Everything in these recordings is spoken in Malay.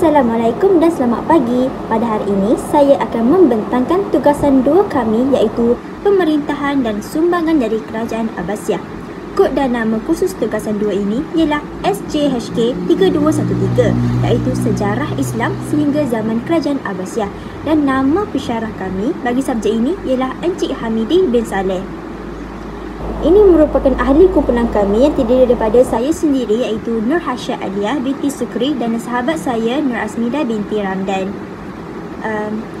Assalamualaikum dan selamat pagi. Pada hari ini, saya akan membentangkan tugasan 2 kami iaitu pemerintahan dan sumbangan dari Kerajaan Abbasiyah. Kod dan nama khusus tugasan 2 ini ialah SJHK 3213 iaitu Sejarah Islam sehingga zaman Kerajaan Abbasiyah, dan nama pensyarah kami bagi subjek ini ialah Encik Hamidi bin Saleh. Ini merupakan ahli kumpulan kami yang terdiri daripada saya sendiri iaitu Nur Hasya Aliyah binti Sukri dan sahabat saya Nur Asmida binti Ramdan.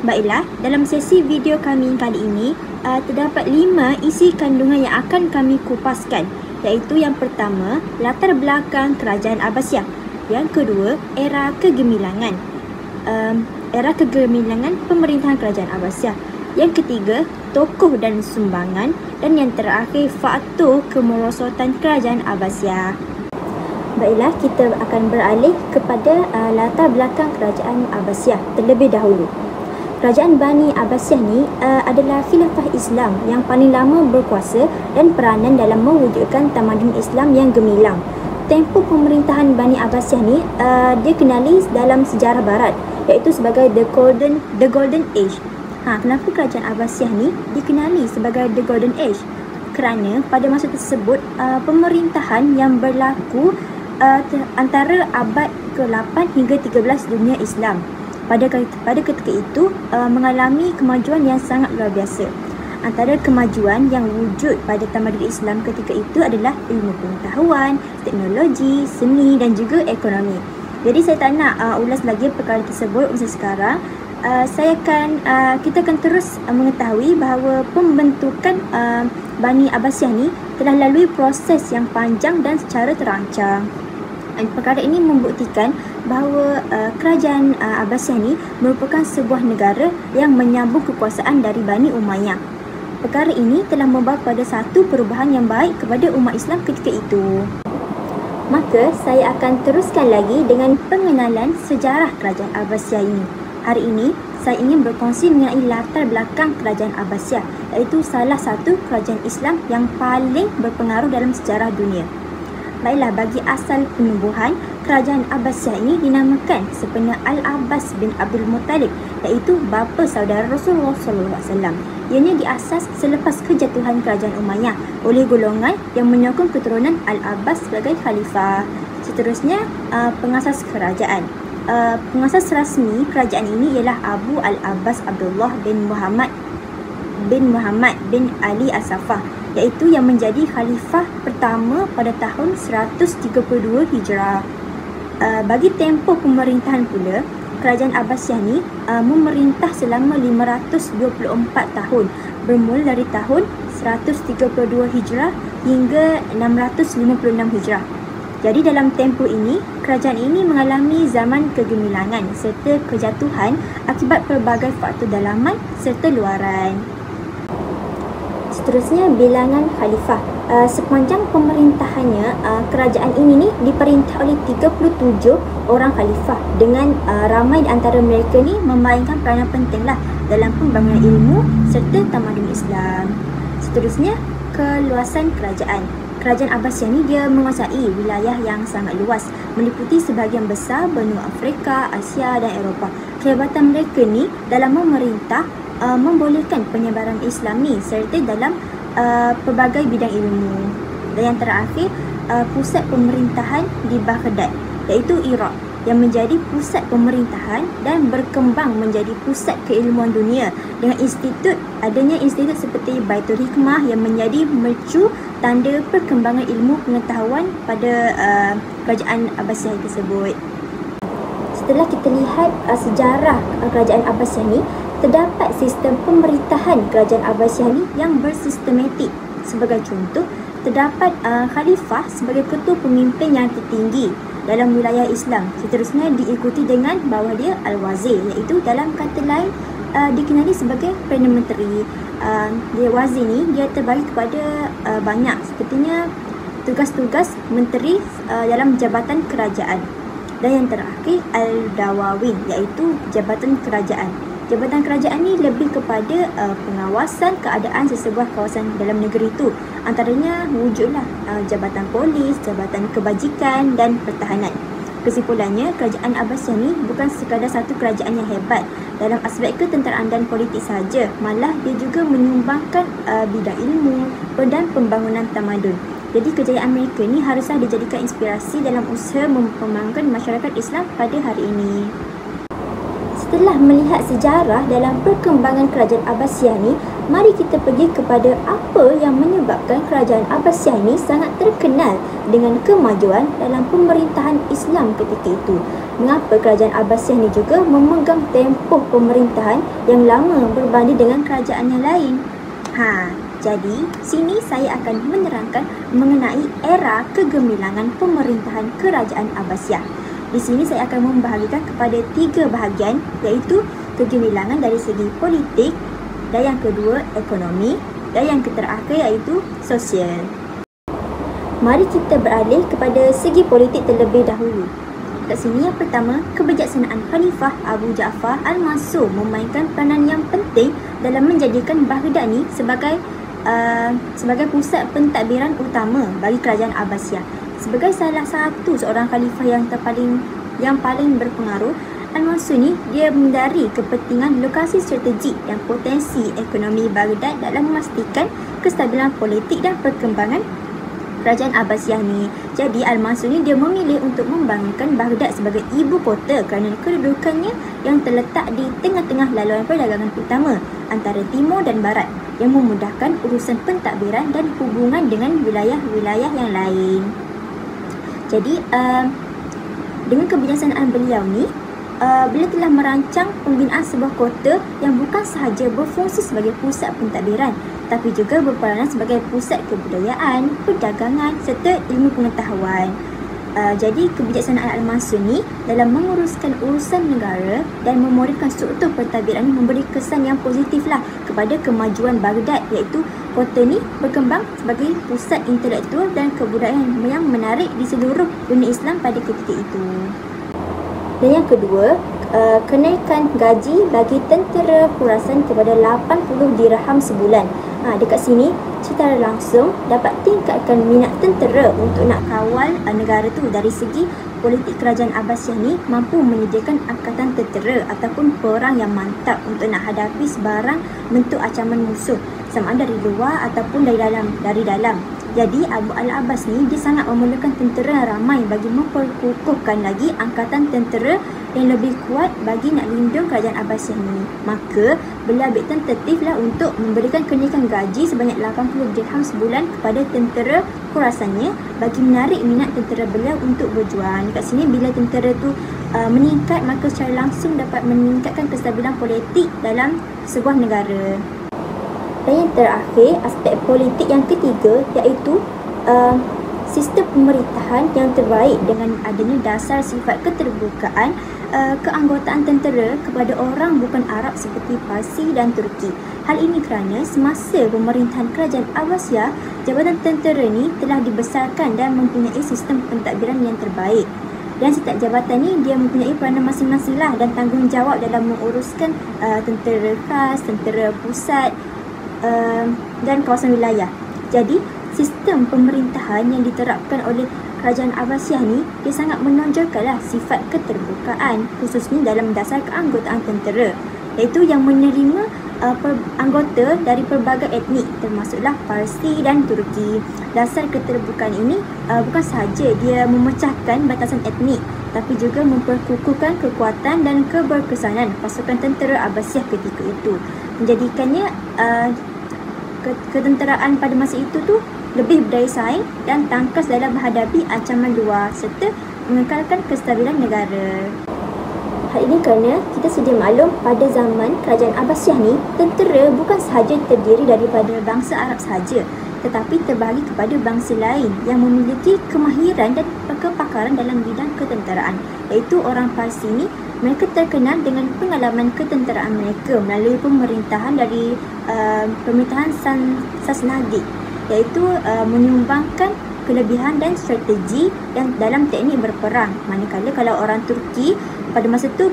Baiklah, dalam sesi video kami kali ini terdapat 5 isi kandungan yang akan kami kupaskan, iaitu yang pertama, latar belakang Kerajaan Abbasiyah. Yang kedua, era kegemilangan. Era kegemilangan pemerintahan Kerajaan Abbasiyah. Yang ketiga, tokoh dan sumbangan, dan yang terakhir, faktor kemerosotan Kerajaan Abbasiyah. Baiklah, kita akan beralih kepada latar belakang Kerajaan Abbasiyah terlebih dahulu. Kerajaan Bani Abbasiyah ni adalah khilafah Islam yang paling lama berkuasa dan peranan dalam mewujudkan tamadun Islam yang gemilang. Tempoh pemerintahan Bani Abbasiyah ni dia kenali dalam sejarah barat, iaitu sebagai the golden age. Kenapa Kerajaan Abbasiyah ni dikenali sebagai the golden age? Kerana pada masa tersebut pemerintahan yang berlaku antara abad ke-8 hingga 13 dunia Islam pada ketika itu mengalami kemajuan yang sangat luar biasa. Antara kemajuan yang wujud pada tamadun Islam ketika itu adalah ilmu pengetahuan, teknologi, seni dan juga ekonomi. Jadi saya tak nak ulas lagi perkara tersebut masa sekarang. Kita akan terus mengetahui bahawa pembentukan Bani Abbasiyah ni telah lalui proses yang panjang dan secara terancang. Perkara ini membuktikan bahawa Kerajaan Abbasiyah ni merupakan sebuah negara yang menyambung kekuasaan dari Bani Umayyah. Perkara ini telah membawa kepada satu perubahan yang baik kepada umat Islam ketika itu. Maka saya akan teruskan lagi dengan pengenalan sejarah Kerajaan Abbasiyah ini. Hari ini, saya ingin berkongsi mengenai latar belakang Kerajaan Abbasiyah, iaitu salah satu kerajaan Islam yang paling berpengaruh dalam sejarah dunia. Baiklah, bagi asal penubuhan, Kerajaan Abbasiyah ini dinamakan sempena Al-Abbas bin Abdul Muttalib, iaitu bapa saudara Rasulullah SAW. Ianya diasas selepas kejatuhan Kerajaan Umayyah oleh golongan yang menyokong keturunan Al-Abbas sebagai khalifah. Seterusnya, pengasas kerajaan. Pengasas rasmi kerajaan ini ialah Abu Al-Abbas Abdullah bin Muhammad bin Ali As-Saffah, iaitu yang menjadi khalifah pertama pada tahun 132 Hijrah. Bagi tempoh pemerintahan pula, Kerajaan Abbasiyah ni memerintah selama 524 tahun, bermula dari tahun 132 Hijrah hingga 656 Hijrah. Jadi dalam tempoh ini, kerajaan ini mengalami zaman kegemilangan serta kejatuhan akibat pelbagai faktor dalaman serta luaran. Seterusnya, bilangan khalifah. Sepanjang pemerintahannya, kerajaan ini diperintah oleh 37 orang khalifah, dengan ramai di antara mereka ni memainkan peranan pentinglah dalam pembangunan ilmu serta tamadun Islam. Seterusnya, keluasan kerajaan. Kerajaan Abbasiyah ni dia menguasai wilayah yang sangat luas, meliputi sebahagian besar benua Afrika, Asia dan Eropah. Kehebatan mereka ni dalam memerintah membolehkan penyebaran Islam ni serta dalam pelbagai bidang ilmu. Dan yang terakhir, pusat pemerintahan di Baghdad, iaitu Iraq, yang menjadi pusat pemerintahan dan berkembang menjadi pusat keilmuan dunia dengan adanya institut seperti Baitul Hikmah yang menjadi mercu tanda perkembangan ilmu pengetahuan pada Kerajaan Abbasiyah tersebut. Setelah kita lihat sejarah Kerajaan Abbasiyah ni, terdapat sistem pemerintahan Kerajaan Abbasiyah ni yang bersistematik. Sebagai contoh, terdapat khalifah sebagai ketua pemimpin yang tertinggi dalam wilayah Islam. Seterusnya diikuti dengan bawah dia Al-Wazir, iaitu dalam kata lain dikenali sebagai Perdana Menteri. Dia wazir ni dia terbagi kepada banyak, sepertinya tugas-tugas menteri dalam jabatan kerajaan. Dan yang terakhir Al-Dawawin, iaitu jabatan kerajaan. Jabatan kerajaan ni lebih kepada pengawasan keadaan sesebuah kawasan dalam negeri itu. Antaranya wujudlah jabatan polis, jabatan kebajikan dan pertahanan. Kesimpulannya, kerajaan Abbasiyah ni bukan sekadar satu kerajaan yang hebat dalam aspek ketenteraan dan politik sahaja, malah dia juga menyumbangkan bidang ilmu dan pembangunan tamadun. Jadi kejayaan mereka ni haruslah dijadikan inspirasi dalam usaha membangunkan masyarakat Islam pada hari ini. Setelah melihat sejarah dalam perkembangan kerajaan Abbasiyah ni, mari kita pergi kepada apa yang menyebabkan kerajaan Abbasiyah ni sangat terkenal dengan kemajuan dalam pemerintahan Islam ketika itu. Mengapa kerajaan Abbasiyah ni juga memegang tempoh pemerintahan yang lama berbanding dengan kerajaan yang lain? Jadi sini saya akan menerangkan mengenai era kegemilangan pemerintahan kerajaan Abbasiyah. Di sini saya akan membahagikan kepada 3 bahagian, iaitu kegemilangan dari segi politik, dan yang kedua ekonomi, dan yang terakhir iaitu sosial. Mari kita beralih kepada segi politik terlebih dahulu. Kat sini yang pertama, kebijaksanaan Khalifah Abu Ja'far Al-Mansur memainkan peranan yang penting dalam menjadikan Baghdad ni sebagai pusat pentadbiran utama bagi kerajaan Abbasiyah. Sebagai salah satu seorang khalifah yang paling berpengaruh, Al-Mansur ni dia mendari kepentingan lokasi strategik dan potensi ekonomi Baghdad dalam memastikan kestabilan politik dan perkembangan kerajaan Abbasiyah ni. Jadi Al-Mansur ni dia memilih untuk membangunkan Baghdad sebagai ibu kota kerana kedudukannya yang terletak di tengah-tengah laluan perdagangan utama antara timur dan barat, yang memudahkan urusan pentadbiran dan hubungan dengan wilayah-wilayah yang lain. Jadi dengan kebijaksanaan beliau ni, beliau telah merancang pembinaan sebuah kota yang bukan sahaja berfungsi sebagai pusat pentadbiran, tapi juga berperanan sebagai pusat kebudayaan, perdagangan serta ilmu pengetahuan. Jadi kebijaksanaan Al-Mansur ni dalam menguruskan urusan negara dan memodifkan struktur pentadbiran ni memberi kesan yang positif lah kepada kemajuan Baghdad, iaitu kota ni berkembang sebagai pusat intelektual dan kebudayaan yang menarik di seluruh dunia Islam pada ketika itu. Dan yang kedua, kenaikan gaji bagi tentera Khurasan kepada 80 dirham sebulan. Dekat sini secara langsung dapat tingkatkan minat tentera untuk nak kawal negara tu. Dari segi politik kerajaan Abbasiyah ni mampu menyediakan angkatan tentera ataupun perang yang mantap untuk nak hadapi sebarang bentuk ancaman musuh, sama ada dari luar ataupun dari dalam. Jadi Abu Al-Abbas ni dia sangat memerlukan tentera yang ramai bagi memperkukuhkan lagi angkatan tentera yang lebih kuat bagi nak lindung kerajaan Abbasiyah ni. Maka beliau ambil tentatif lah untuk memberikan kenaikan gaji sebanyak 80 dirham sebulan kepada tentera Khurasannya bagi menarik minat tentera beliau untuk berjuang. Dekat sini bila tentera tu meningkat, maka secara langsung dapat meningkatkan kestabilan politik dalam sebuah negara. Dan yang terakhir, aspek politik yang ketiga iaitu sistem pemerintahan yang terbaik dengan adanya dasar sifat keterbukaan keanggotaan tentera kepada orang bukan Arab seperti Parsi dan Turki. Hal ini kerana semasa pemerintahan kerajaan Abbasiyah, jabatan tentera ni telah dibesarkan dan mempunyai sistem pentadbiran yang terbaik. Dan setiap jabatan ni dia mempunyai peranan masing-masing lah dan tanggungjawab dalam menguruskan tentera khas, tentera pusat dan kawasan wilayah. Jadi sistem pemerintahan yang diterapkan oleh kerajaan Abbasiyah ni dia sangat menonjolkanlah sifat keterbukaan, khususnya dalam dasar keanggotaan tentera, iaitu yang menerima anggota dari pelbagai etnik termasuklah Parsi dan Turki. Dasar keterbukaan ini bukan sahaja dia memecahkan batasan etnik, tapi juga memperkukuhkan kekuatan dan keberkesanan pasukan tentera Abbasiyah ketika itu, menjadikannya ketenteraan pada masa itu tu lebih berdaya saing dan tangkas dalam menghadapi ancaman luar serta mengekalkan kestabilan negara. Hal ini kerana kita sedia maklum pada zaman kerajaan Abbasiyah ni, tentera bukan sahaja terdiri daripada bangsa Arab sahaja, tetapi terbahagi kepada bangsa lain yang memiliki kemahiran dan kepakaran dalam bidang ketenteraan, iaitu orang Parsi ni. Mereka terkenal dengan pengalaman ketenteraan mereka melalui pemerintahan dari pemerintahan Sassanid, iaitu menyumbangkan kelebihan dan strategi yang dalam teknik berperang. Manakala kalau orang Turki pada masa itu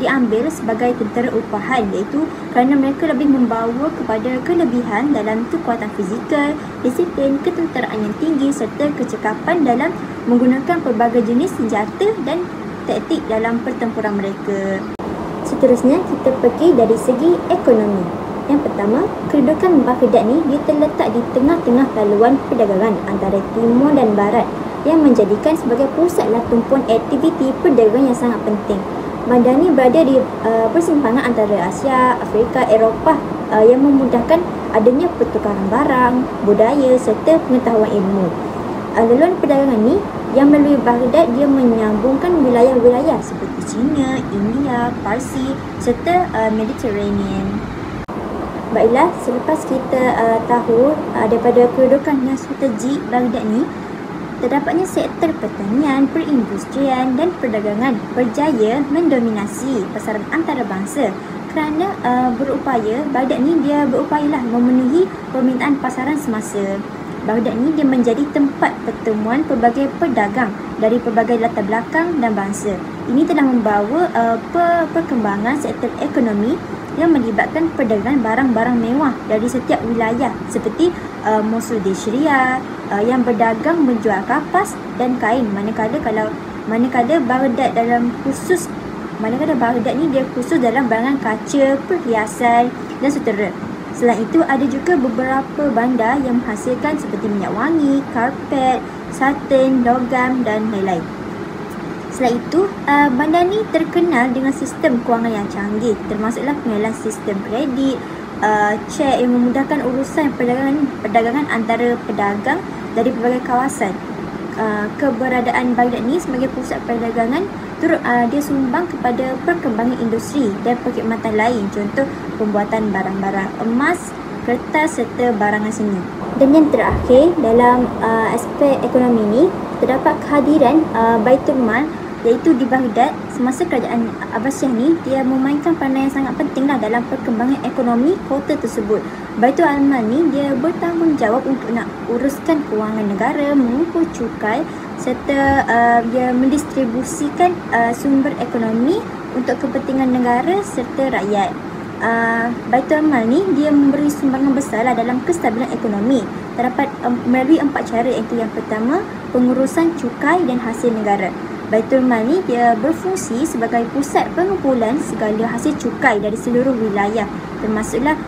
diambil sebagai tentera upahan, iaitu kerana mereka lebih membawa kepada kelebihan dalam kekuatan fizikal, disiplin, ketenteraan yang tinggi serta kecekapan dalam menggunakan pelbagai jenis senjata dan taktik dalam pertempuran mereka. Seterusnya, kita pergi dari segi ekonomi. Yang pertama, kedudukan Baghdad ni dia terletak di tengah-tengah laluan perdagangan antara timur dan barat yang menjadikan sebagai pusatlah tumpuan aktiviti perdagangan yang sangat penting. Bandar ni berada di persimpangan antara Asia, Afrika, Eropah yang memudahkan adanya pertukaran barang, budaya serta pengetahuan ilmu. Laluan perdagangan ni yang melalui Baghdad dia menyambungkan wilayah-wilayah seperti China, India, Parsi serta Mediterranean. Baiklah, selepas kita tahu daripada kedudukan yang strategik Baghdad ni, terdapatnya sektor pertanian, perindustrian dan perdagangan berjaya mendominasi pasaran antarabangsa kerana Baghdad ni dia berupayalah memenuhi permintaan pasaran semasa. Baghdad ni dia menjadi tempat pertemuan pelbagai pedagang dari pelbagai latar belakang dan bangsa. Ini telah membawa perkembangan sektor ekonomi yang melibatkan perdagangan barang-barang mewah dari setiap wilayah seperti Mosul di Syria yang berdagang menjual kapas dan kain, manakala Baghdad ni dia khusus dalam barangan kaca, perhiasan dan sutera. Selain itu, ada juga beberapa bandar yang menghasilkan seperti minyak wangi, karpet, satin, logam dan lain-lain. Selain itu, bandar ni terkenal dengan sistem kewangan yang canggih, termasuklah pengenalan sistem kredit, cek yang memudahkan urusan perdagangan antara pedagang dari pelbagai kawasan. Keberadaan Baghdad ni sebagai pusat perdagangan turut dia sumbang kepada perkembangan industri dan perkhidmatan lain, contoh pembuatan barang-barang emas, kertas serta barangan seni. Dan yang terakhir dalam aspek ekonomi ni, terdapat kehadiran Baitul Mal iaitu di Baghdad semasa kerajaan Abbasiyah ni dia memainkan peranan yang sangat pentinglah dalam perkembangan ekonomi kota tersebut. Baitul Mal ni dia bertanggungjawab untuk nak uruskan kewangan negara, mengumpul cukai serta dia mendistribusikan sumber ekonomi untuk kepentingan negara serta rakyat. Baitul Mal ni dia memberi sumbangan besarlah dalam kestabilan ekonomi. Terdapat melalui 4 cara, iaitu yang pertama, pengurusan cukai dan hasil negara. Baitul Mal ni dia berfungsi sebagai pusat pengumpulan segala hasil cukai dari seluruh wilayah, termasuklah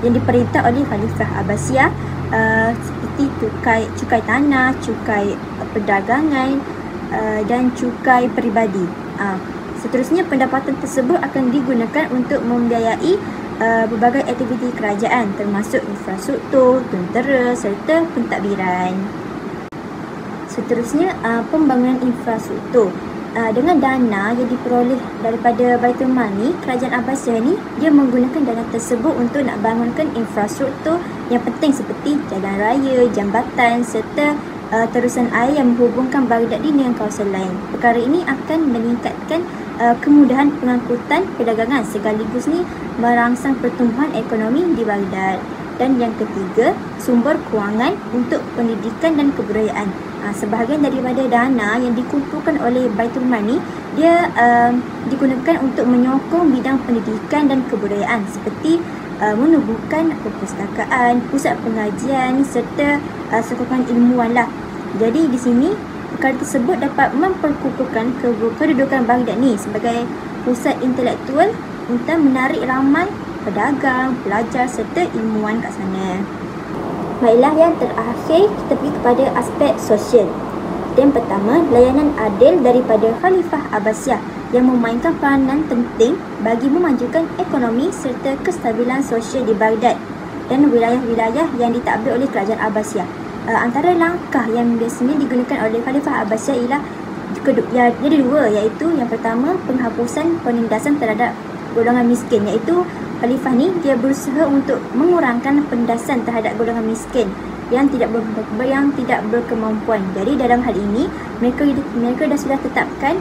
yang diperintah oleh Khalifah Abbasiyah seperti cukai tanah, cukai perdagangan dan cukai peribadi. Seterusnya, pendapatan tersebut akan digunakan untuk membiayai berbagai aktiviti kerajaan termasuk infrastruktur, tentera serta pentadbiran. Seterusnya, pembangunan infrastruktur. Dengan dana yang diperoleh daripada Baitul Mal ni, kerajaan Abbasiyah ni dia menggunakan dana tersebut untuk nak bangunkan infrastruktur yang penting seperti jalan raya, jambatan serta terusan air yang menghubungkan Baghdad dengan kawasan lain. Perkara ini akan meningkatkan kemudahan pengangkutan perdagangan sekaligus ni merangsang pertumbuhan ekonomi di Baghdad. Dan yang ketiga, sumber kewangan untuk pendidikan dan kebudayaan. Sebahagian daripada dana yang dikumpulkan oleh Baitul Mal ni dia digunakan untuk menyokong bidang pendidikan dan kebudayaan seperti menubuhkan perpustakaan, pusat pengajian serta sokongan ilmuwan lah. Jadi di sini perkara tersebut dapat memperkukuhkan kedudukan Baghdad ni sebagai pusat intelektual untuk menarik ramai pedagang, pelajar serta ilmuwan kat sana. Baiklah, yang terakhir kita pergi kepada aspek sosial. Yang pertama, layanan adil daripada Khalifah Abbasiyah yang memainkan peranan penting bagi memajukan ekonomi serta kestabilan sosial di Baghdad dan wilayah-wilayah yang ditadbir oleh kerajaan Abbasiyah. Antara langkah yang biasanya digunakan oleh Khalifah Abbasiyah ialah ada dua, iaitu yang pertama, penghapusan penindasan terhadap golongan miskin, iaitu Khalifah ni dia berusaha untuk mengurangkan penindasan terhadap golongan miskin yang tidak berkemampuan. Jadi dalam hal ini mereka dah sudah tetapkan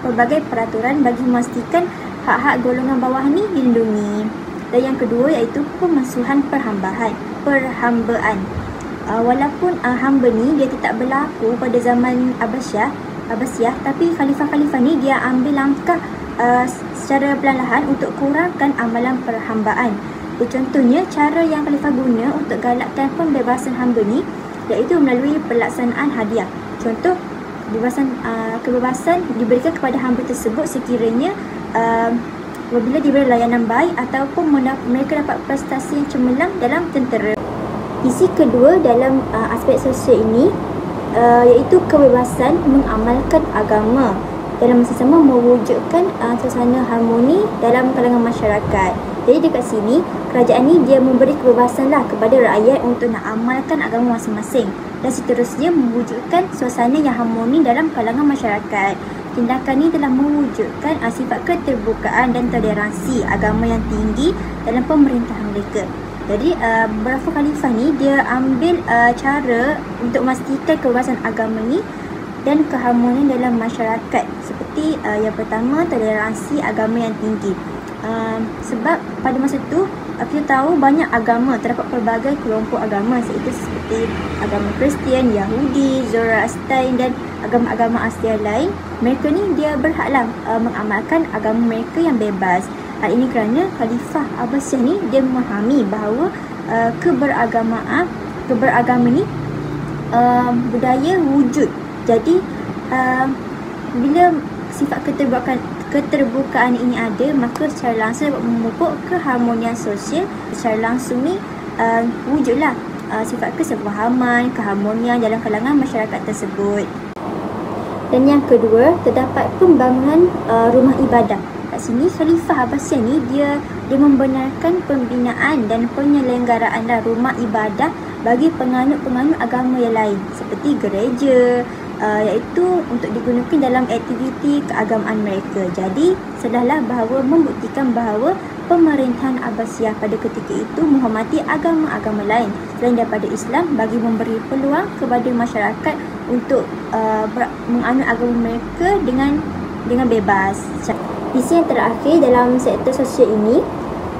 pelbagai peraturan bagi memastikan hak-hak golongan bawah ni dilindungi. Dan yang kedua iaitu pemesuhan perhambaan. Walaupun hamba ni dia tetap berlaku pada zaman Abbasiyah, tapi khalifah-khalifah ni dia ambil langkah secara perlahan untuk kurangkan amalan perhambaan. Contohnya, cara yang khalifah guna untuk galakkan pembebasan hamba ni iaitu melalui pelaksanaan hadiah. Contoh, kebebasan diberikan kepada hamba tersebut sekiranya apabila diberi layanan baik ataupun mereka dapat prestasi yang cemerlang dalam tentera. Isi kedua dalam aspek sosial ini iaitu kebebasan mengamalkan agama, dalam masa sama mewujudkan suasana harmoni dalam kalangan masyarakat. Jadi dekat sini, kerajaan ni dia memberi kebebasan lah kepada rakyat untuk nak amalkan agama masing-masing, dan seterusnya mewujudkan suasana yang harmoni dalam kalangan masyarakat. Tindakan ini telah mewujudkan sifat keterbukaan dan toleransi agama yang tinggi dalam pemerintahan mereka. Jadi beberapa khalifah ni dia ambil cara untuk memastikan kebebasan agama ni dan keharmonian dalam masyarakat. Seperti yang pertama, toleransi agama yang tinggi. Sebab pada masa tu kita tahu banyak agama, terdapat pelbagai kelompok agama, iaitu seperti agama Kristian, Yahudi, Zoroastrian dan agama-agama Asia lain. Mereka ni dia berhaklah mengamalkan agama mereka yang bebas. Hal ini kerana Khalifah Abbasiyah ni dia memahami bahawa keberagama ni budaya wujud. Jadi bila sifat keterbukaan ini ada, maka secara langsung dapat memupuk keharmonian sosial. Secara langsung ni wujudlah sifat kesepahaman, keharmonian dalam kalangan masyarakat tersebut. Dan yang kedua, terdapat pembangunan rumah ibadah. Kat sini Khalifah Abbasiyah ni dia membenarkan pembinaan dan penyelenggaraan rumah ibadah bagi penganut-penganut agama yang lain, seperti gereja, iaitu untuk digunakan dalam aktiviti keagamaan mereka. Jadi sedahlah bahawa membuktikan bahawa pemerintahan Abbasiyah pada ketika itu menghormati agama-agama lain selain daripada Islam, bagi memberi peluang kepada masyarakat untuk menganut agama mereka dengan bebas. Isi yang terakhir dalam sektor sosial ini,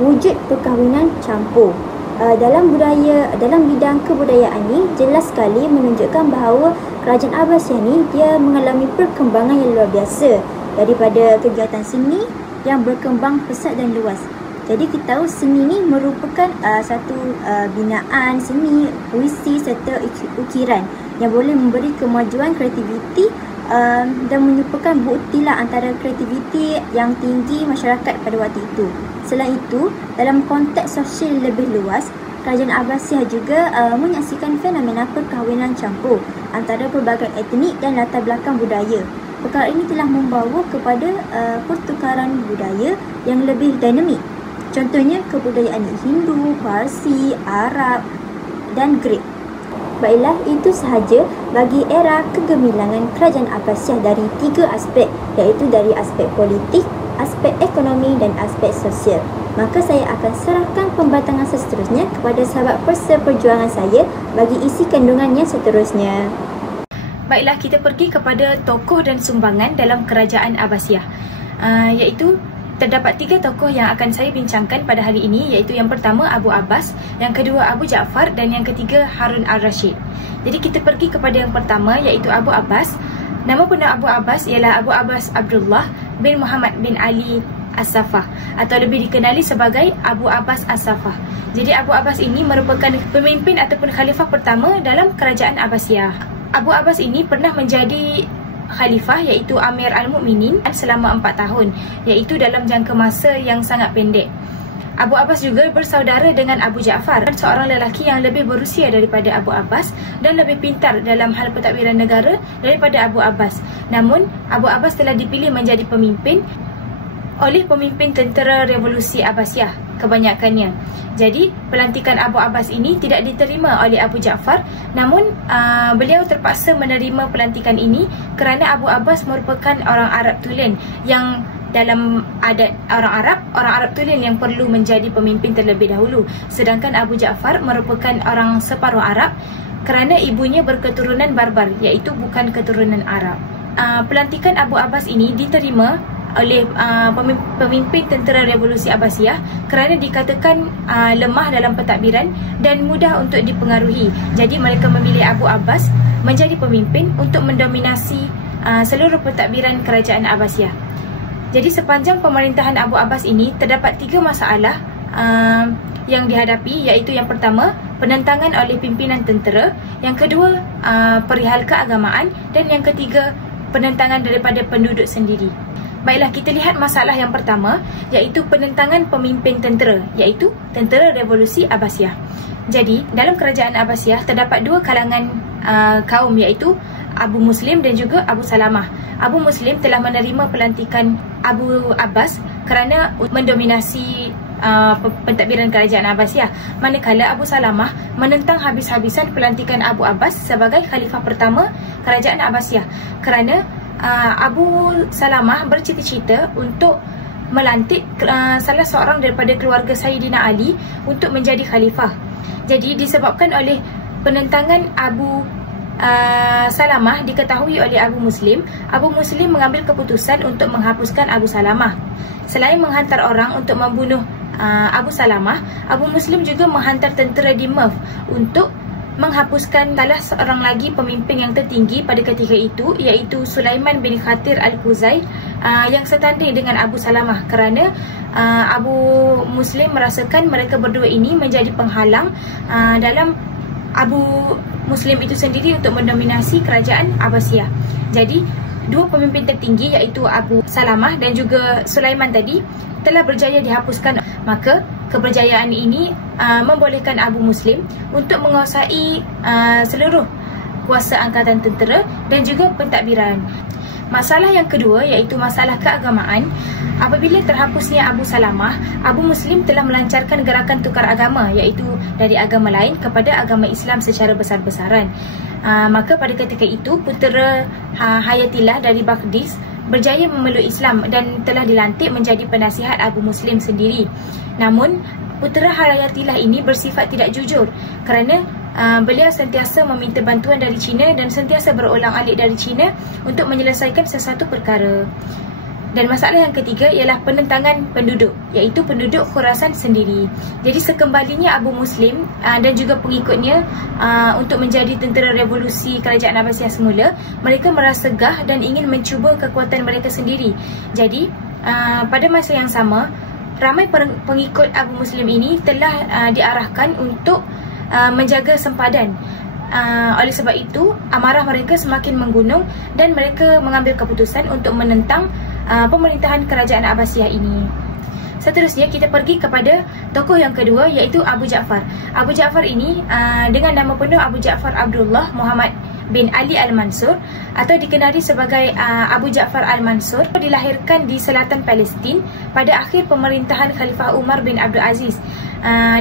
wujud perkahwinan campur. Dalam bidang kebudayaan ni jelas sekali menunjukkan bahawa kerajaan Abbasiyah ni dia mengalami perkembangan yang luar biasa daripada kegiatan seni yang berkembang pesat dan luas. Jadi kita tahu seni ni merupakan satu binaan seni, puisi serta ukiran yang boleh memberi kemajuan kreativiti dan menyuppahkan buktilah antara kreativiti yang tinggi masyarakat pada waktu itu. Selain itu, dalam konteks sosial lebih luas, kerajaan Abbasiyah juga menyaksikan fenomena perkahwinan campur antara pelbagai etnik dan latar belakang budaya. Perkara ini telah membawa kepada pertukaran budaya yang lebih dinamik. Contohnya kebudayaan Hindu, Parsi, Arab dan Greek. Baiklah, itu sahaja bagi era kegemilangan kerajaan Abbasiyah dari 3 aspek, iaitu dari aspek politik, aspek ekonomi dan aspek sosial. Maka saya akan serahkan pembatangan seterusnya kepada sahabat perseperjuangan saya bagi isi kandungan yang seterusnya. Baiklah, kita pergi kepada tokoh dan sumbangan dalam kerajaan Abbasiyah, iaitu terdapat 3 tokoh yang akan saya bincangkan pada hari ini, iaitu yang pertama Abu Abbas, yang kedua Abu Ja'far dan yang ketiga Harun al-Rashid. Jadi kita pergi kepada yang pertama, iaitu Abu Abbas. Nama benar Abu Abbas ialah Abu Abbas Abdullah bin Muhammad bin Ali As-Saffah, atau lebih dikenali sebagai Abu Abbas As-Saffah. Jadi Abu Abbas ini merupakan pemimpin ataupun khalifah pertama dalam kerajaan Abbasiyah. Abu Abbas ini pernah menjadi khalifah, iaitu Amir Al-Mu'minin selama 4 tahun, iaitu dalam jangka masa yang sangat pendek. Abu Abbas juga bersaudara dengan Abu Ja'far, seorang lelaki yang lebih berusia daripada Abu Abbas dan lebih pintar dalam hal pentadbiran negara daripada Abu Abbas. Namun, Abu Abbas telah dipilih menjadi pemimpin oleh pemimpin tentera revolusi Abbasiyah kebanyakannya. Jadi, pelantikan Abu Abbas ini tidak diterima oleh Abu Ja'far, namun beliau terpaksa menerima pelantikan ini kerana Abu Abbas merupakan orang Arab tulen yang dalam adat orang Arab tulen yang perlu menjadi pemimpin terlebih dahulu. Sedangkan Abu Ja'far merupakan orang separuh Arab kerana ibunya berketurunan Barbar, iaitu bukan keturunan Arab. Pelantikan Abu Abbas ini diterima oleh pemimpin tentera revolusi Abbasiyah kerana dikatakan lemah dalam pentadbiran dan mudah untuk dipengaruhi. Jadi mereka memilih Abu Abbas menjadi pemimpin untuk mendominasi seluruh pentadbiran kerajaan Abbasiyah. Jadi sepanjang pemerintahan Abu Abbas ini terdapat 3 masalah yang dihadapi, iaitu yang pertama, penentangan oleh pimpinan tentera, yang kedua perihal keagamaan, dan yang ketiga penentangan daripada penduduk sendiri. Baiklah, kita lihat masalah yang pertama, iaitu penentangan pemimpin tentera, iaitu Tentera Revolusi Abbasiyah. Jadi, dalam kerajaan Abbasiyah terdapat dua kalangan kaum, iaitu Abu Muslim dan juga Abu Salamah. Abu Muslim telah menerima pelantikan Abu Abbas kerana mendominasi pentadbiran kerajaan Abbasiyah, manakala Abu Salamah menentang habis-habisan pelantikan Abu Abbas sebagai khalifah pertama kerajaan Abbasiyah kerana Abu Salamah bercita-cita untuk melantik salah seorang daripada keluarga Sayyidina Ali untuk menjadi khalifah. Jadi disebabkan oleh penentangan Abu Salamah diketahui oleh Abu Muslim mengambil keputusan untuk menghapuskan Abu Salamah. Selain menghantar orang untuk membunuh Abu Salamah, Abu Muslim juga menghantar tentera di Merv untuk menghapuskan salah seorang lagi pemimpin yang tertinggi pada ketika itu, iaitu Sulaiman bin Khatir Al-Khuzai, yang setanding dengan Abu Salamah kerana Abu Muslim merasakan mereka berdua ini menjadi penghalang dalam Abu Muslim itu sendiri untuk mendominasi kerajaan Abbasiyah. Jadi dua pemimpin tertinggi iaitu Abu Salamah dan juga Sulaiman tadi telah berjaya dihapuskan. Maka keberjayaan ini membolehkan Abu Muslim untuk menguasai seluruh kuasa angkatan tentera dan juga pentadbiran. Masalah yang kedua iaitu masalah keagamaan. Apabila terhapusnya Abu Salamah, Abu Muslim telah melancarkan gerakan tukar agama, iaitu dari agama lain kepada agama Islam secara besar-besaran. Maka pada ketika itu putera Hayatillah dari Baghdis berjaya memeluk Islam dan telah dilantik menjadi penasihat Abu Muslim sendiri. Namun putera Hayatillah ini bersifat tidak jujur kerana beliau sentiasa meminta bantuan dari China dan sentiasa berulang-alik dari China untuk menyelesaikan sesuatu perkara. Dan masalah yang ketiga ialah penentangan penduduk, iaitu penduduk Khurasan sendiri. Jadi sekembalinya Abu Muslim dan juga pengikutnya untuk menjadi tentera revolusi kerajaan Abbasiyah semula, mereka merasa gah dan ingin mencuba kekuatan mereka sendiri. Jadi pada masa yang sama, ramai pengikut Abu Muslim ini telah diarahkan untuk menjaga sempadan. Oleh sebab itu, amarah mereka semakin menggunung dan mereka mengambil keputusan untuk menentang pemerintahan kerajaan Abbasiyah ini. Seterusnya kita pergi kepada tokoh yang kedua, iaitu Abu Ja'far. Abu Ja'far ini dengan nama penuh Abu Ja'far Abdullah Muhammad bin Ali Al-Mansur atau dikenali sebagai Abu Ja'far Al-Mansur, dilahirkan di selatan Palestin pada akhir pemerintahan Khalifah Umar bin Abdul Aziz.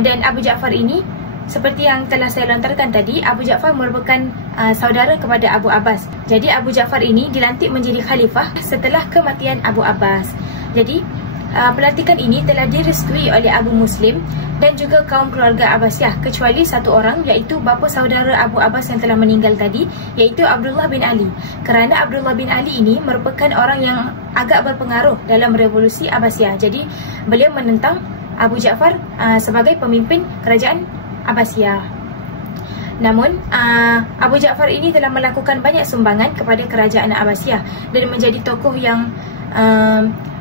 Dan Abu Ja'far ini, seperti yang telah saya lontarkan tadi, Abu Ja'far merupakan saudara kepada Abu Abbas. Jadi Abu Ja'far ini dilantik menjadi khalifah setelah kematian Abu Abbas. Jadi pelantikan ini telah direstui oleh Abu Muslim dan juga kaum keluarga Abbasiyah, kecuali satu orang, iaitu bapa saudara Abu Abbas yang telah meninggal tadi, iaitu Abdullah bin Ali. Kerana Abdullah bin Ali ini merupakan orang yang agak berpengaruh dalam revolusi Abbasiyah. Jadi beliau menentang Abu Ja'far sebagai pemimpin kerajaan Abbasiyah. Namun Abu Ja'far ini telah melakukan banyak sumbangan kepada kerajaan Abbasiyah dan menjadi tokoh yang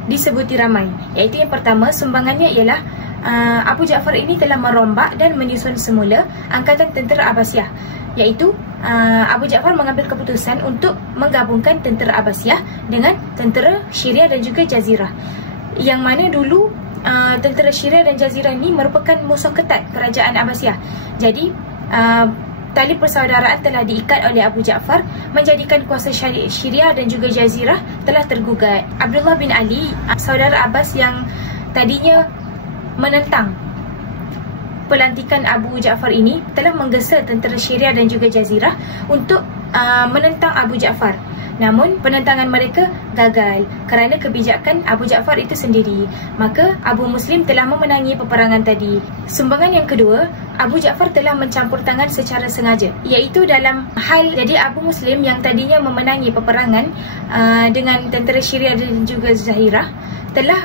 disebuti ramai. Iaitu yang pertama, sumbangannya ialah Abu Ja'far ini telah merombak dan menyusun semula angkatan tentera Abbasiyah. Iaitu Abu Ja'far mengambil keputusan untuk menggabungkan tentera Abbasiyah dengan tentera Syria dan juga Jazirah, yang mana dulu tentera Syria dan Jazirah ini merupakan musuh ketat kerajaan Abbasiyah. Jadi tali persaudaraan telah diikat oleh Abu Ja'far, menjadikan kuasa Syria dan juga Jazirah telah tergugat. Abdullah bin Ali, saudara Abbas yang tadinya menentang pelantikan Abu Ja'far ini, telah menggesa tentera Syria dan juga Jazirah untuk menentang Abu Ja'far. Namun penentangan mereka gagal kerana kebijakan Abu Ja'far itu sendiri. Maka Abu Muslim telah memenangi peperangan tadi. Sumbangan yang kedua, Abu Ja'far telah mencampur tangan secara sengaja, iaitu dalam hal jadi Abu Muslim yang tadinya memenangi peperangan dengan tentera Syria dan juga Jazirah telah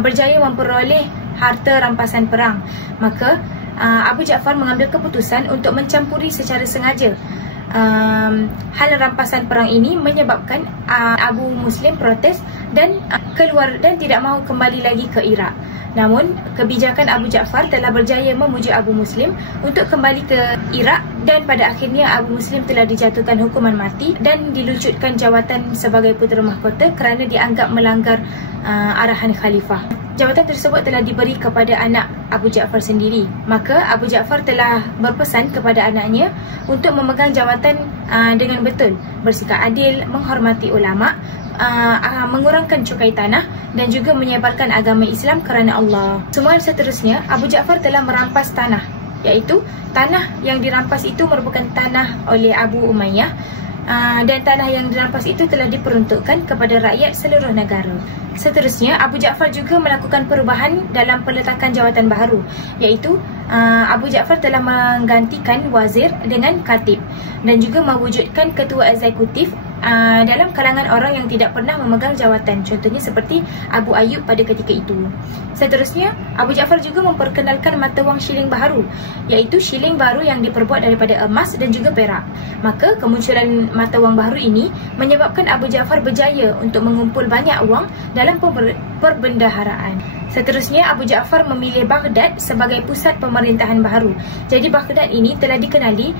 berjaya memperoleh harta rampasan perang. Maka Abu Ja'far mengambil keputusan untuk mencampuri secara sengaja hal rampasan perang ini, menyebabkan Abu Muslim protes dan keluar dan tidak mahu kembali lagi ke Iraq. Namun, kebijakan Abu Ja'far telah berjaya memujuk Abu Muslim untuk kembali ke Iraq dan pada akhirnya Abu Muslim telah dijatuhkan hukuman mati dan dilucutkan jawatan sebagai putera mahkota kerana dianggap melanggar arahan khalifah. Jawatan tersebut telah diberi kepada anak Abu Ja'far sendiri. Maka Abu Ja'far telah berpesan kepada anaknya untuk memegang jawatan dengan betul, bersikap adil, menghormati ulama, mengurangkan cukai tanah dan juga menyebarkan agama Islam kerana Allah. Semua seterusnya, Abu Ja'far telah merampas tanah, iaitu tanah yang dirampas itu merupakan tanah oleh Abu Umayyah, dan tanah yang dirampas itu telah diperuntukkan kepada rakyat seluruh negara. Seterusnya, Abu Ja'far juga melakukan perubahan dalam peletakan jawatan baharu, iaitu Abu Ja'far telah menggantikan wazir dengan katib dan juga mewujudkan ketua eksekutif dalam kalangan orang yang tidak pernah memegang jawatan, contohnya seperti Abu Ayyub pada ketika itu. Seterusnya, Abu Ja'far juga memperkenalkan mata wang shilling baharu, iaitu shilling baru yang diperbuat daripada emas dan juga perak. Maka kemunculan mata wang baharu ini menyebabkan Abu Ja'far berjaya untuk mengumpul banyak wang dalam perbendaharaan. Seterusnya, Abu Ja'far memilih Baghdad sebagai pusat pemerintahan baharu. Jadi Baghdad ini telah dikenali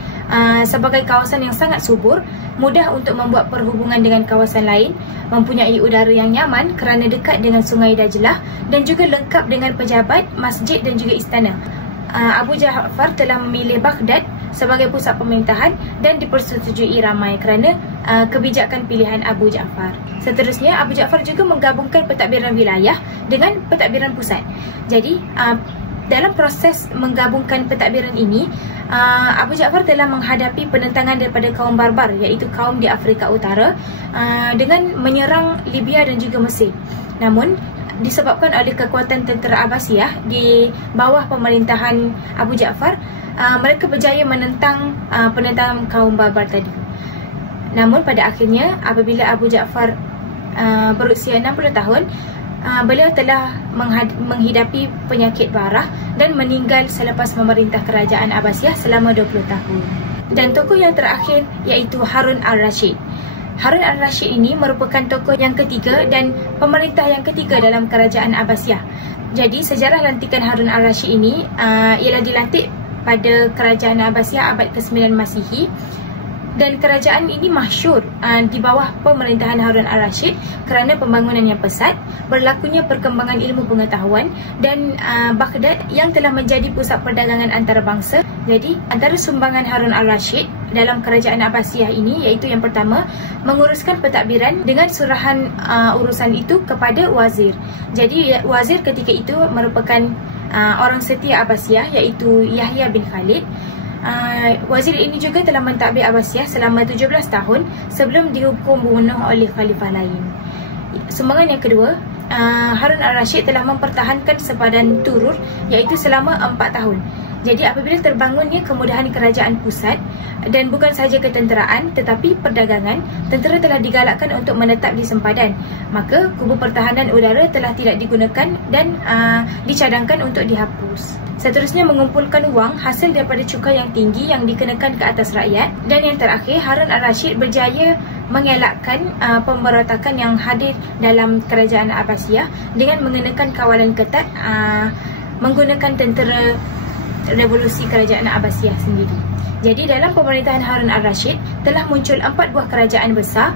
sebagai kawasan yang sangat subur, mudah untuk membuat perhubungan dengan kawasan lain, mempunyai udara yang nyaman kerana dekat dengan Sungai Dajlah dan juga lengkap dengan pejabat, masjid dan juga istana. Abu Ja'far telah memilih Baghdad sebagai pusat pemerintahan dan dipersetujui ramai kerana kebijakan pilihan Abu Ja'far. Seterusnya, Abu Ja'far juga menggabungkan pentadbiran wilayah dengan pentadbiran pusat. Jadi, dalam proses menggabungkan pentadbiran ini, Abu Ja'far telah menghadapi penentangan daripada kaum barbar, iaitu kaum di Afrika Utara, dengan menyerang Libya dan juga Mesir. Namun, disebabkan oleh kekuatan tentera Abbasiyah di bawah pemerintahan Abu Ja'far, mereka berjaya menentang penentang kaum barbar tadi. Namun pada akhirnya, apabila Abu Ja'far berusia 60 tahun, beliau telah menghidapi penyakit parah dan meninggal selepas memerintah kerajaan Abbasiyah selama 20 tahun. Dan tokoh yang terakhir iaitu Harun al-Rashid. Harun al-Rashid ini merupakan tokoh yang ketiga dan pemerintah yang ketiga dalam kerajaan Abbasiyah. Jadi sejarah lantikan Harun al-Rashid ini ialah dilantik pada kerajaan Abbasiyah abad ke-9 Masihi, dan kerajaan ini masyhur di bawah pemerintahan Harun al-Rashid kerana pembangunan yang pesat, berlakunya perkembangan ilmu pengetahuan dan Baghdad yang telah menjadi pusat perdagangan antarabangsa. Jadi antara sumbangan Harun al-Rashid dalam kerajaan Abbasiyah ini iaitu yang pertama, menguruskan pentadbiran dengan surahan urusan itu kepada wazir. Jadi wazir ketika itu merupakan orang setia Abbasiyah iaitu Yahya bin Khalid. Wazir ini juga telah mentadbir Abbasiyah selama 17 tahun sebelum dihukum bunuh oleh khalifah lain. Sumbangan yang kedua, Harun al-Rashid telah mempertahankan sepadan Turur iaitu selama 4 tahun. Jadi apabila terbangunnya kemudahan kerajaan pusat dan bukan sahaja ketenteraan tetapi perdagangan, tentera telah digalakkan untuk menetap di sempadan. Maka kubu pertahanan udara telah tidak digunakan dan dicadangkan untuk dihapus. Seterusnya, mengumpulkan wang hasil daripada cukai yang tinggi yang dikenakan ke atas rakyat. Dan yang terakhir, Harun al-Rashid berjaya mengelakkan pemberontakan yang hadir dalam kerajaan Abbasiyah dengan mengenakan kawalan ketat menggunakan tentera revolusi kerajaan Abbasiyah sendiri. Jadi dalam pemerintahan Harun al-Rashid telah muncul 4 buah kerajaan besar,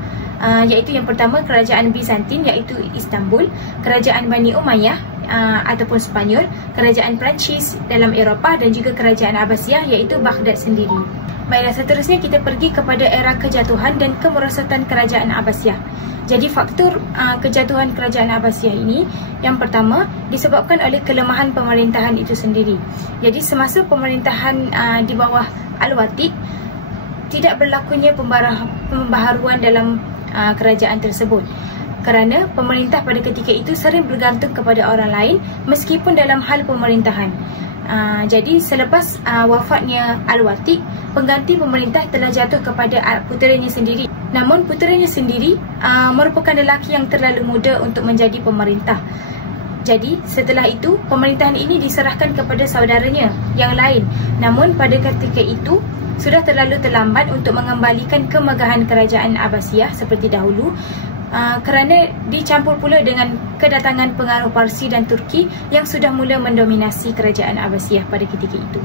iaitu yang pertama kerajaan Bizantin iaitu Istanbul, kerajaan Bani Umayyah ataupun Spanyol, kerajaan Perancis dalam Eropah dan juga kerajaan Abbasiyah iaitu Baghdad sendiri. Baiklah, seterusnya kita pergi kepada era kejatuhan dan kemerosotan kerajaan Abbasiyah. Jadi faktor kejatuhan kerajaan Abbasiyah ini, yang pertama disebabkan oleh kelemahan pemerintahan itu sendiri. Jadi semasa pemerintahan di bawah Al-Wathiq, tidak berlakunya pembaharuan dalam kerajaan tersebut kerana pemerintah pada ketika itu sering bergantung kepada orang lain meskipun dalam hal pemerintahan. Jadi selepas wafatnya Al-Wathiq, pengganti pemerintah telah jatuh kepada puteranya sendiri. Namun puteranya sendiri merupakan lelaki yang terlalu muda untuk menjadi pemerintah. Jadi setelah itu pemerintahan ini diserahkan kepada saudaranya yang lain. Namun pada ketika itu sudah terlalu terlambat untuk mengembalikan kemegahan kerajaan Abbasiyah seperti dahulu. kerana dicampur pula dengan kedatangan pengaruh Parsi dan Turki yang sudah mula mendominasi kerajaan Abbasiyah pada ketika itu.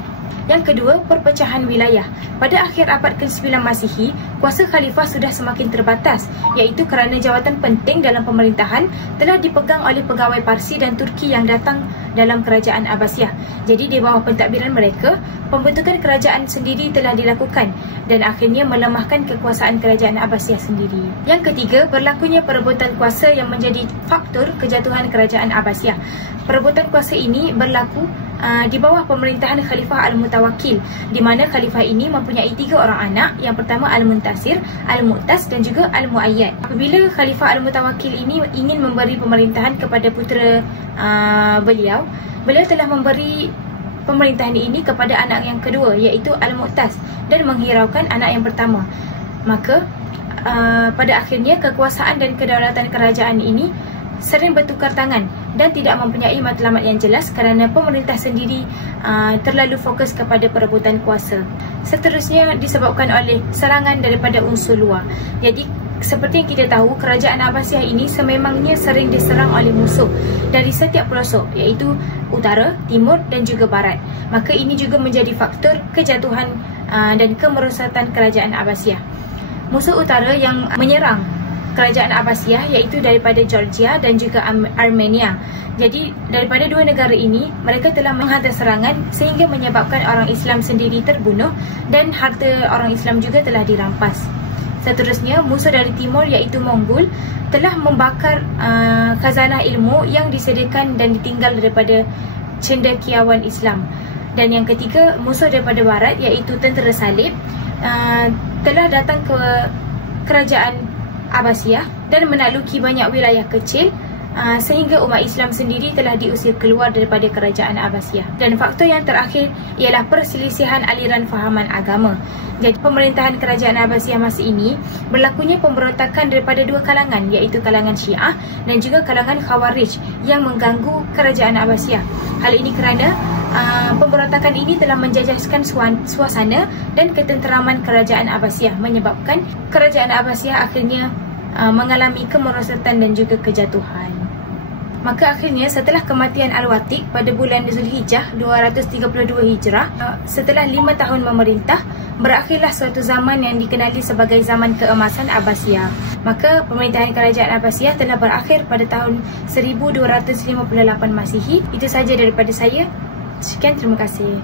Yang kedua, perpecahan wilayah. Pada akhir abad ke-9 Masihi, kuasa khalifah sudah semakin terbatas, iaitu kerana jawatan penting dalam pemerintahan telah dipegang oleh pegawai Parsi dan Turki yang datang dalam kerajaan Abbasiyah. Jadi di bawah pentadbiran mereka, pembentukan kerajaan sendiri telah dilakukan dan akhirnya melemahkan kekuasaan kerajaan Abbasiyah sendiri. Yang ketiga, berlakunya perebutan kuasa yang menjadi faktor kejatuhan kerajaan Abbasiyah. Perebutan kuasa ini berlaku di bawah pemerintahan Khalifah Al-Mutawakkil, di mana khalifah ini mempunyai 3 orang anak. Yang pertama Al-Muntasir, Al-Mu'tas dan juga Al-Mu'ayyad. Apabila Khalifah Al-Mutawakkil ini ingin memberi pemerintahan kepada putera beliau telah memberi pemerintahan ini kepada anak yang kedua, iaitu Al-Mu'tas, dan menghiraukan anak yang pertama. Maka pada akhirnya kekuasaan dan kedaulatan kerajaan ini sering bertukar tangan dan tidak mempunyai matlamat yang jelas kerana pemerintah sendiri terlalu fokus kepada perebutan kuasa. Seterusnya disebabkan oleh serangan daripada unsur luar. Jadi seperti yang kita tahu, kerajaan Abbasiyah ini sememangnya sering diserang oleh musuh dari setiap pelosok, iaitu utara, timur dan juga barat. Maka ini juga menjadi faktor kejatuhan dan kemerosotan kerajaan Abbasiyah. Musuh utara yang menyerang kerajaan Abbasiyah iaitu daripada Georgia dan juga Armenia. Jadi daripada 2 negara ini, mereka telah menghantar serangan sehingga menyebabkan orang Islam sendiri terbunuh dan harta orang Islam juga telah dirampas. Seterusnya, musuh dari timur iaitu Mongol telah membakar khazanah ilmu yang disediakan dan ditinggal daripada cendekiawan Islam. Dan yang ketiga, musuh daripada barat iaitu tentera salib telah datang ke kerajaan Abbasiyah dan menakluki banyak wilayah kecil sehingga umat Islam sendiri telah diusir keluar daripada kerajaan Abbasiyah. Dan faktor yang terakhir ialah perselisihan aliran fahaman agama. Jadi pemerintahan kerajaan Abbasiyah masa ini berlakunya pemberontakan daripada 2 kalangan, iaitu kalangan Syiah dan juga kalangan Khawarij yang mengganggu kerajaan Abbasiyah. Hal ini kerana pemberontakan ini telah menjajaskan suasana dan ketenteraman kerajaan Abbasiyah, menyebabkan kerajaan Abbasiyah akhirnya mengalami kemerosotan dan juga kejatuhan. Maka akhirnya setelah kematian Al-Watiq pada bulan Zulhijjah 232 Hijrah, setelah 5 tahun memerintah, berakhirlah suatu zaman yang dikenali sebagai zaman keemasan Abbasiyah. Maka pemerintahan kerajaan Abbasiyah telah berakhir pada tahun 1258 Masihi. Itu sahaja daripada saya. Sekian, terima kasih.